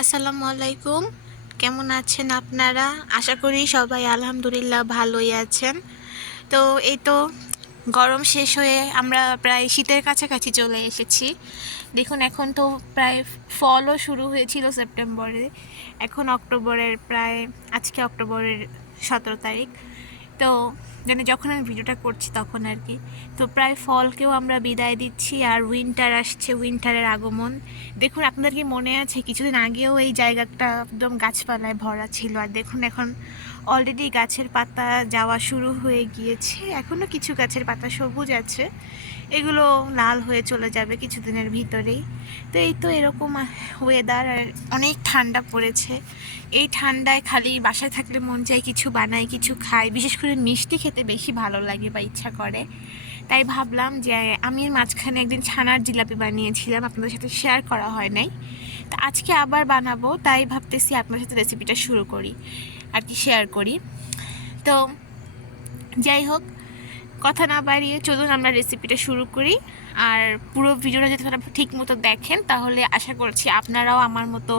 আসসালামু আলাইকুম কেমন আছেন আপনারা? আশা করি সবাই আলহামদুলিল্লাহ ভালোই আছেন। তো এই তো গরম শেষ হয়ে আমরা প্রায় শীতের কাছাকাছি চলে এসেছি। দেখুন, এখন তো প্রায় ফলও শুরু হয়েছিল সেপ্টেম্বরে। এখন অক্টোবরের প্রায়, আজকে অক্টোবরের সতেরো তারিখ। তো মানে যখন আমি ভিডিওটা করছি তখন আর কি। তো প্রায় ফলকেও আমরা বিদায় দিচ্ছি আর উইন্টার আসছে উইন্টারের আগমন। দেখুন, আপনাদের কি মনে আছে, কিছুদিন আগেও এই জায়গাটা একদম গাছপালায় ভরা ছিল। আর দেখুন, এখন অলরেডি গাছের পাতা যাওয়া শুরু হয়ে গিয়েছে। এখনও কিছু গাছের পাতা সবুজ আছে। এগুলো লাল হয়ে চলে যাবে কিছুদিনের ভিতরেই। তো এই তো এরকম ওয়েদার আর অনেক ঠান্ডা পড়েছে। এই ঠান্ডায় খালি বাসায় থাকলে মন চায় কিছু বানাই, কিছু খাই। বিশেষ করে মিষ্টি খেতে বেশি ভালো লাগে বা ইচ্ছা করে। তাই ভাবলাম যে আমি মাঝখানে একদিন ছানার জিলাপি বানিয়েছিলাম, আপনাদের সাথে শেয়ার করা হয় নাই। তা আজকে আবার বানাবো, তাই ভাবতেছি আপনার সাথে রেসিপিটা শুরু করি আর কি শেয়ার করি। তো যাই হোক কথা না বাড়িয়ে চলুন আমরা রেসিপিটা শুরু করি। আর পুরো ভিডিওটা যদি আপনারা ঠিক মতো দেখেন, তাহলে আশা করছি আপনারাও আমার মতো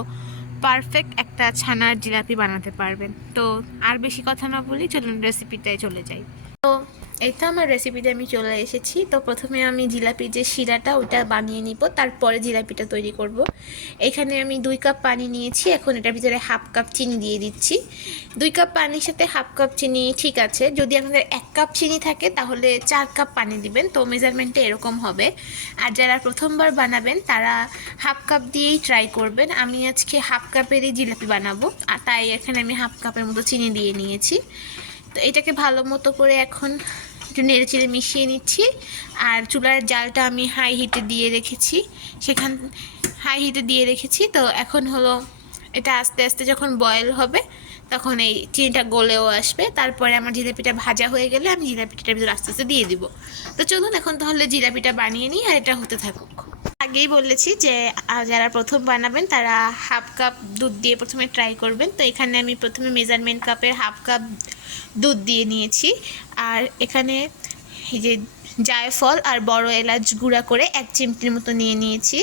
পারফেক্ট একটা ছানার জিলাপি বানাতে পারবেন। তো আর বেশি কথা না বলি, চলুন রেসিপিটায় চলে যাই। তো এই তো আমার রেসিপিতে আমি চলে এসেছি। তো প্রথমে আমি জিলাপির যে শিরাটা, ওটা বানিয়ে নিব। তারপরে জিলাপিটা তৈরি করব। এখানে আমি দুই কাপ পানি নিয়েছি। এখন এটার ভিতরে হাফ কাপ চিনি দিয়ে দিচ্ছি। দুই কাপ পানির সাথে হাফ কাপ চিনি ঠিক আছে। যদি আপনাদের এক কাপ চিনি থাকে, তাহলে চার কাপ পানি দিবেন। তো মেজারমেন্টে এরকম হবে। আর যারা প্রথমবার বানাবেন, তারা হাফ কাপ দিয়েই ট্রাই করবেন। আমি আজকে হাফ কাপেরই জিলাপি বানাবো। আর তাই এখানে আমি হাফ কাপের মতো চিনি দিয়ে নিয়েছি। তো এটাকে ভালো মতো করে এখন একটু নেড়ে চেড়ে মিশিয়ে নিচ্ছি। আর চুলার জালটা আমি হাই হিটে দিয়ে রেখেছি। সেখান হাই হিটে দিয়ে রেখেছি। তো এখন হলো, এটা আস্তে আস্তে যখন বয়েল হবে, তখন এই চিনিটা গলেও আসবে। তারপরে আমার জিলাপিটা ভাজা হয়ে গেলে আমি জিলাপিটার ভিতরে আস্তে আস্তে দিয়ে দিব। তো চলুন এখন তাহলে জিলাপিটা বানিয়ে নিই আর এটা হতে থাকুক। আগেই বলেছি যে যারা প্রথম বানাবেন তারা হাফ কাপ দুধ দিয়ে প্রথমে ট্রাই করবেন। তো এখানে আমি প্রথমে মেজারমেন্ট কাপের হাফ কাপ দুধ দিয়ে নিয়েছি। আর এখানে এই যে জায়ফল আর বড় এলাচ গুঁড়া করে এক চিমটির মতো নিয়ে নিয়েছি।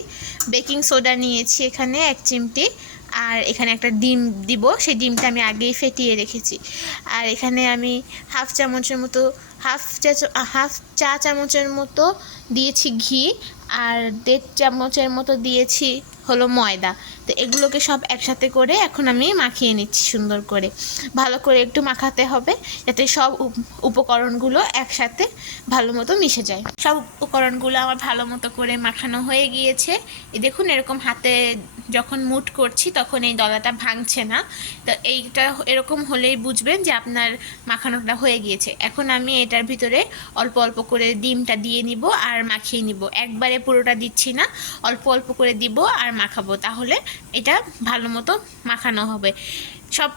বেকিং সোডা নিয়েছি এখানে এক চিমটি। আর এখানে একটা ডিম দিব, সেই ডিমটা আমি আগেই ফেটিয়ে রেখেছি। আর এখানে আমি হাফ চামচের মতো, হাফ চা হাফ চা চামচের মতো দিয়েছি ঘি, আর দেড় চামচের মতো দিয়েছি হলো ময়দা। তো এগুলোকে সব একসাথে করে এখন আমি মাখিয়ে নিচ্ছি সুন্দর করে। ভালো করে একটু মাখাতে হবে, যাতে সব উপ- উপকরণগুলো একসাথে ভালো মতো মিশে যায়। সব উপকরণগুলো আমার ভালো মতো করে মাখানো হয়ে গিয়েছে। দেখুন এরকম হাতে যখন মুট করছি, তখন এই দলাটা ভাঙছে না। তো এইটা এরকম হলেই বুঝবেন যে আপনার মাখানোটা হয়ে গিয়েছে। এখন আমি এটার ভিতরে অল্প অল্প করে ডিমটা দিয়ে নিব আর মাখিয়ে নিব। একবারে পুরোটা দিচ্ছি না, অল্প অল্প করে দিব আর মাখাবো। তাহলে এটা ভালো মতো মাখানো হবে। সব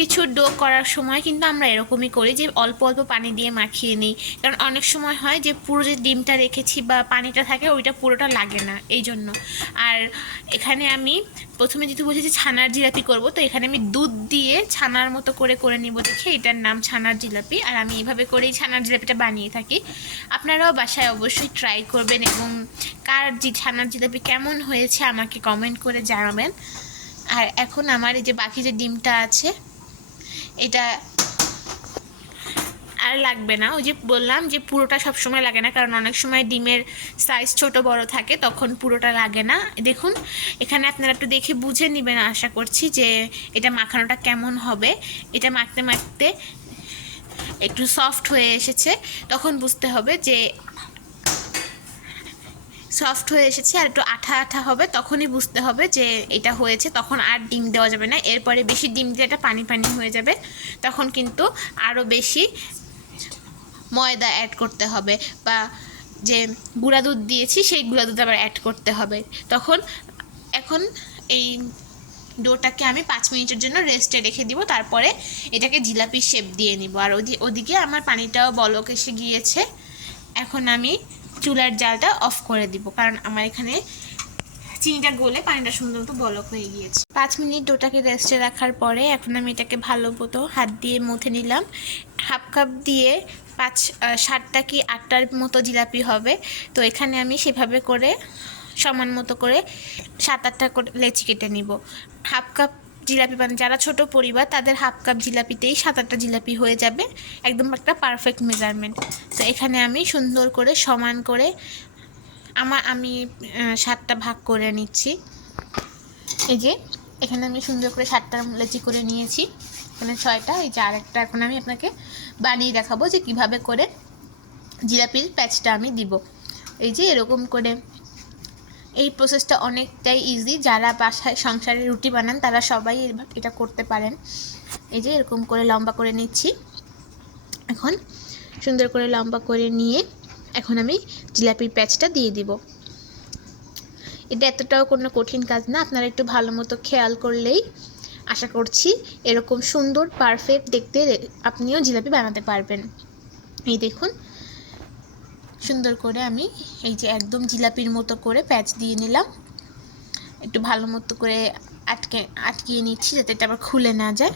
কিছু ডো করার সময় কিন্তু আমরা এরকমই করি যে অল্প অল্প পানি দিয়ে মাখিয়ে নিই। কারণ অনেক সময় হয় যে পুরো যে ডিমটা রেখেছি বা পানিটা থাকে ওইটা পুরোটা লাগে না এই জন্য আর এখানে আমি প্রথমে যেহেতু বলছি যে ছানার জিলাপি করব, তো এখানে আমি দুধ দিয়ে ছানার মতো করে করে নিব দেখে। এটার নাম ছানার জিলাপি। আর আমি এইভাবে করেই ছানার জিলাপিটা বানিয়ে থাকি। আপনারাও বাসায় অবশ্যই ট্রাই করবেন এবং কার জি, ছানার জিলাপি কেমন হয়েছে আমাকে কমেন্ট করে জানাবেন। আর এখন আমার এই যে বাকি যে ডিমটা আছে এটা আর লাগবে না। ওই যে বললাম যে পুরোটা সব সময় লাগে না, কারণ অনেক সময় ডিমের সাইজ ছোট বড় থাকে, তখন পুরোটা লাগে না। দেখুন, এখানে আপনারা একটু দেখে বুঝে নেবেন আশা করছি যে এটা মাখানোটা কেমন হবে। এটা মাখতে মাখতে একটু সফট হয়ে এসেছে, তখন বুঝতে হবে যে সফট হয়ে এসেছে আর একটু আঠা আঠা হবে, তখনই বুঝতে হবে যে এটা হয়েছে, তখন আর ডিম দেওয়া যাবে না। এরপরে বেশি ডিম দিয়ে এটা পানি পানি হয়ে যাবে, তখন কিন্তু আরও বেশি ময়দা অ্যাড করতে হবে বা যে গুঁড়া দুধ দিয়েছি, সেই গুঁড়া দুধ আবার অ্যাড করতে হবে। তখন এখন এই ডোটাকে আমি পাঁচ মিনিটের জন্য রেস্টে রেখে দিব, তারপরে এটাকে জিলাপি শেপ দিয়ে নিব। আর ওদি, ওদিকে আমার পানিটাও বলক এসে গিয়েছে। এখন আমি চুলার জালটা অফ করে দিব। কারণ আমার এখানে চিনিটা গলে পানিটা সুন্দর মতো বলক হয়ে গিয়েছে। পাঁচ মিনিট ডোটাকে রেস্টে রাখার পরে এখন আমি এটাকে ভালো মতো হাত দিয়ে মুথে নিলাম। হাফ কাপ দিয়ে পাঁচ সাতটা কি আটটার মতো জিলাপি হবে। তো এখানে আমি সেভাবে করে সমান মতো করে সাত আটটা করে লেচি কেটে নিব। হাফ কাপ জিলাপি বান যারা ছোট পরিবার, তাদের হাফ কাপ জিলাপিতেই সাত আটটা জিলাপি হয়ে যাবে। একদম একটা পারফেক্ট মেজারমেন্ট তো এখানে আমি সুন্দর করে সমান করে আমার, আমি সাতটা ভাগ করে নিচ্ছি। এই যে, এখানে আমি সুন্দর করে সাতটা লেচি করে নিয়েছি। এখানে ছয়টা, এই যে আরেকটা এখন আমি আপনাকে বানিয়ে দেখাবো যে কীভাবে করে জিলাপির প্যাচটা আমি দিব। এই যে এরকম করে এই প্রসেসটা অনেকটাই ইজি যারা বাসায় সংসারে রুটি বানান, তারা সবাই এটা করতে পারেন। এই যে এরকম করে লম্বা করে নিচ্ছি। এখন সুন্দর করে লম্বা করে নিয়ে এখন আমি জিলাপির প্যাচটা দিয়ে দিব। এটা এতটাও কোনো কঠিন কাজ না। আপনারা একটু ভালো মতো খেয়াল করলেই আশা করছি এরকম সুন্দর পারফেক্ট দেখতে আপনিও জিলাপি বানাতে পারবেন। এই দেখুন সুন্দর করে আমি এই যে একদম জিলাপির মতো করে প্যাচ দিয়ে নিলাম। একটু ভালো মতো করে আটকে, আটকিয়ে নিচ্ছি যাতে এটা আবার খুলে না যায়।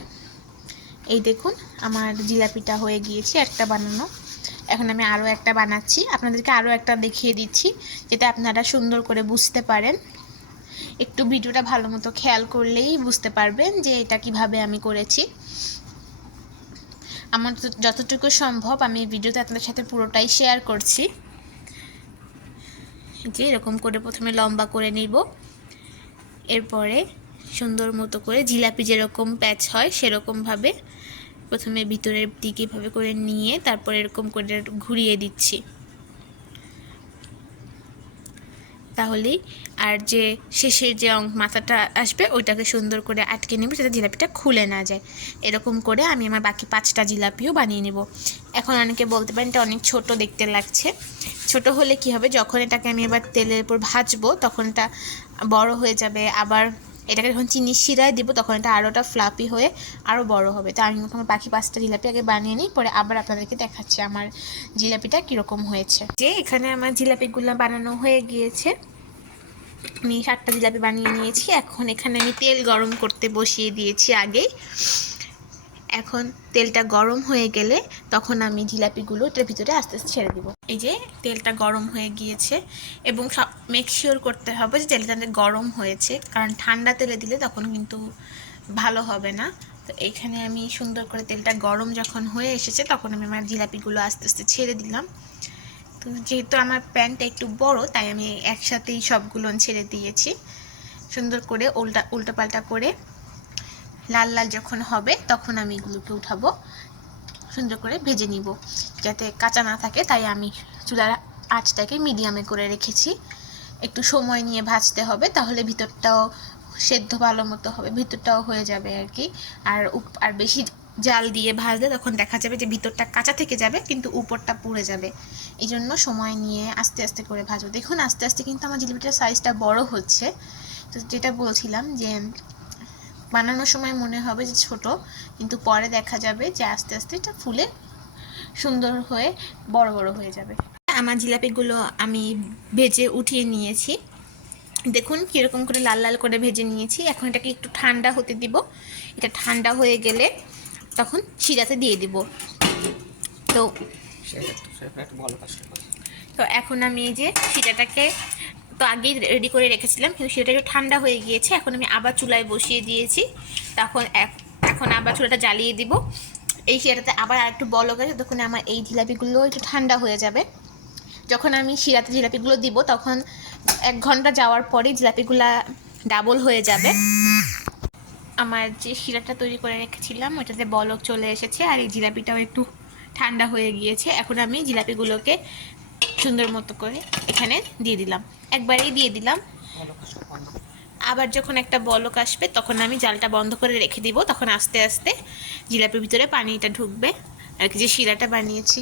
এই দেখুন, আমার জিলাপিটা হয়ে গিয়েছে একটা বানানো। এখন আমি আরও একটা বানাচ্ছি। আপনাদেরকে আরও একটা দেখিয়ে দিচ্ছি যেটা আপনারা সুন্দর করে বুঝতে পারেন। একটু ভিডিওটা ভালো মতো খেয়াল করলেই বুঝতে পারবেন যে এটা কীভাবে আমি করেছি। আমার যত- যতটুকু সম্ভব আমি ভিডিওতে আপনাদের সাথে পুরোটাই শেয়ার করছি। যে এরকম করে প্রথমে লম্বা করে নিব। এরপরে সুন্দর মতো করে জিলাপি যেরকম প্যাচ হয় সেরকমভাবে প্রথমে ভিতরের দিকে এভাবে করে নিয়ে তারপরে এরকম করে ঘুরিয়ে দিচ্ছি। তাহলেই আর যে শেষের যে অঙ্ক মাথাটা আসবে ওইটাকে সুন্দর করে আটকে নেবে যাতে জিলাপিটা খুলে না যায়। এরকম করে আমি আমার বাকি পাঁচটা জিলাপিও বানিয়ে নেব। এখন অনেকে বলতে পারেন এটা অনেক ছোট দেখতে লাগছে। ছোট হলে কি হবে? যখন এটাকে আমি এবার তেলের উপর ভাজবো তখন এটা বড় হয়ে যাবে। আবার এটাকে যখন চিনি শিরায় দিব, তখন এটা আরও ওটা ফ্লাপি হয়ে আরও বড় হবে। তো আমি আমার বাকি পাঁচটা জিলাপি আগে বানিয়ে নিই, পরে আবার আপনাদেরকে দেখাচ্ছি আমার জিলাপিটা কীরকম হয়েছে। যে এখানে আমার জিলাপিগুলো বানানো হয়ে গিয়েছে, আমি সাতটা জিলাপি বানিয়ে নিয়েছি। এখন এখানে আমি তেল গরম করতে বসিয়ে দিয়েছি আগে এখন তেলটা গরম হয়ে গেলে তখন আমি জিলাপিগুলো এটার ভিতরে আস্তে আস্তে ছেড়ে দিব। এই যে তেলটা গরম হয়ে গিয়েছে এবং সব মেক শিওর করতে হবে যে তেলটা গরম হয়েছে, কারণ ঠান্ডা তেলে দিলে তখন কিন্তু ভালো হবে না। তো এইখানে আমি সুন্দর করে তেলটা গরম যখন হয়ে এসেছে তখন আমি আমার জিলাপিগুলো আস্তে আস্তে ছেড়ে দিলাম। তো যেহেতু আমার প্যানটা একটু বড়, তাই আমি একসাথেই সবগুলো ছেড়ে দিয়েছি। সুন্দর করে উল্টা উল্টা পাল্টা করে লাল লাল যখন হবে, তখন আমি এগুলোকে উঠাবো, সুন্দর করে ভেজে নিব। যাতে কাঁচা না থাকে, তাই আমি চুলার আঁচটাকে মিডিয়ামে করে রেখেছি। একটু সময় নিয়ে ভাজতে হবে, তাহলে ভিতরটাও সেদ্ধ ভালো মতো হবে, ভিতরটাও হয়ে যাবে আর কি। আর আর বেশি জাল দিয়ে ভাজলে তখন দেখা যাবে যে ভিতরটা কাঁচা থেকে যাবে, কিন্তু উপরটা পুড়ে যাবে। এই জন্য সময় নিয়ে আস্তে আস্তে করে ভাজবো। দেখুন, আস্তে আস্তে কিন্তু আমার জিলিপিটার সাইজটা বড় হচ্ছে। তো যেটা বলছিলাম যে বানানোর সময় মনে হবে যে ছোট কিন্তু পরে দেখা যাবে যে আস্তে আস্তে এটা ফুলে সুন্দর হয়ে বড় বড় হয়ে যাবে। আমার জিলাপিগুলো আমি ভেজে উঠিয়ে নিয়েছি। দেখুন কীরকম করে লাল লাল করে ভেজে নিয়েছি। এখন এটাকে একটু ঠান্ডা হতে দিব। এটা ঠান্ডা হয়ে গেলে তখন শিরাতে দিয়ে দিব। তো তো এখন আমি এই যে শিরাটাকে তো আগেই রেডি করে রেখেছিলাম, কিন্তু সেটা একটু ঠান্ডা হয়ে গিয়েছে। এখন আমি আবার চুলায় বসিয়ে দিয়েছি। তখন এখন আবার চুলাটা জ্বালিয়ে দিব। এই শিরাটাতে আবার আরেকটু বলক আছে, তখন আমার এই জিলাপিগুলো একটু ঠান্ডা হয়ে যাবে। যখন আমি শিরাতে জিলাপিগুলো দিব, তখন এক ঘণ্টা যাওয়ার পরে জিলাপিগুলা ডাবল হয়ে যাবে। আমার যে শিরাটা তৈরি করে রেখেছিলাম ওটাতে বলক চলে এসেছে, আর এই জিলাপিটাও একটু ঠান্ডা হয়ে গিয়েছে। এখন আমি জিলাপিগুলোকে সুন্দর মতো করে এখানে দিয়ে দিলাম। একবারেই দিয়ে দিলাম। আবার যখন একটা বলক আসবে, তখন আমি জালটা বন্ধ করে রেখে দিব। তখন আস্তে আস্তে জিলাপির ভিতরে পানিটা ঢুকবে। আর কি যে শিরাটা বানিয়েছি,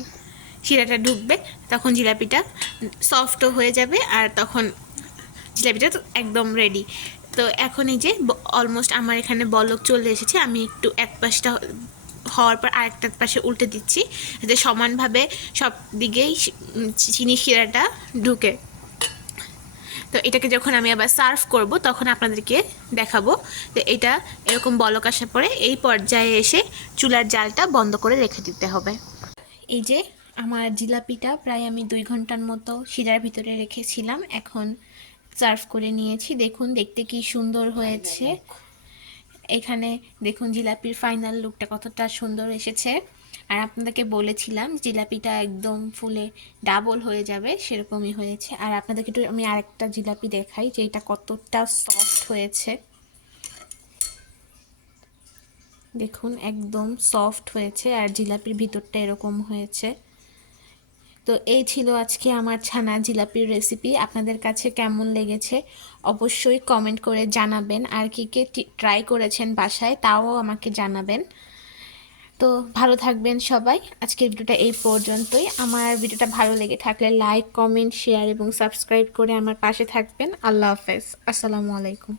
শিরাটা ঢুকবে, তখন জিলাপিটা সফটও হয়ে যাবে আর তখন জিলাপিটা তো একদম রেডি তো এখন এই যে অলমোস্ট আমার এখানে বলক চলে এসেছে। আমি একটু এক পাশটা হওয়ার পর আরেকটা পাশে উল্টে দিচ্ছি, যাতে সমানভাবে সব দিকেই চিনি শিরাটা ঢুকে। তো এটাকে যখন আমি আবার সার্ভ করব, তখন আপনাদেরকে দেখাবো যে এটা এরকম বলক আসার পরে এই পর্যায়ে এসে চুলার জালটা বন্ধ করে রেখে দিতে হবে। এই যে আমার জিলাপিটা প্রায় আমি দুই ঘণ্টার মতো শিরার ভিতরে রেখেছিলাম, এখন সার্ভ করে নিয়েছি। দেখুন, দেখতে কি সুন্দর হয়েছে। এখানে দেখুন জিলাপির ফাইনাল লুকটা কতটা সুন্দর এসেছে। আর আপনাদেরকে বলেছিলাম জিলাপিটা একদম ফুলে ডাবল হয়ে যাবে, সেরকমই হয়েছে। আর আপনাদেরকে একটু আমি আরেকটা জিলাপি দেখাই, যে এটা কতটা সফট হয়েছে। দেখুন, একদম সফট হয়েছে, আর জিলাপির ভিতরটা এরকম হয়েছে। তো এই ছিল আজকে আমার ছানা জিলাপির রেসিপি আপনাদের কাছে কেমন লেগেছে অবশ্যই কমেন্ট করে জানাবেন। আর কি কে ট্রাই করেছেন বাসায় তাও আমাকে জানাবেন। তো ভালো থাকবেন সবাই। আজকের ভিডিওটা এই পর্যন্তই। আমার ভিডিওটা ভালো লেগে থাকলে লাইক কমেন্ট শেয়ার এবং সাবস্ক্রাইব করে আমার পাশে থাকবেন। আল্লাহ হাফেজ। আসসালামু আলাইকুম।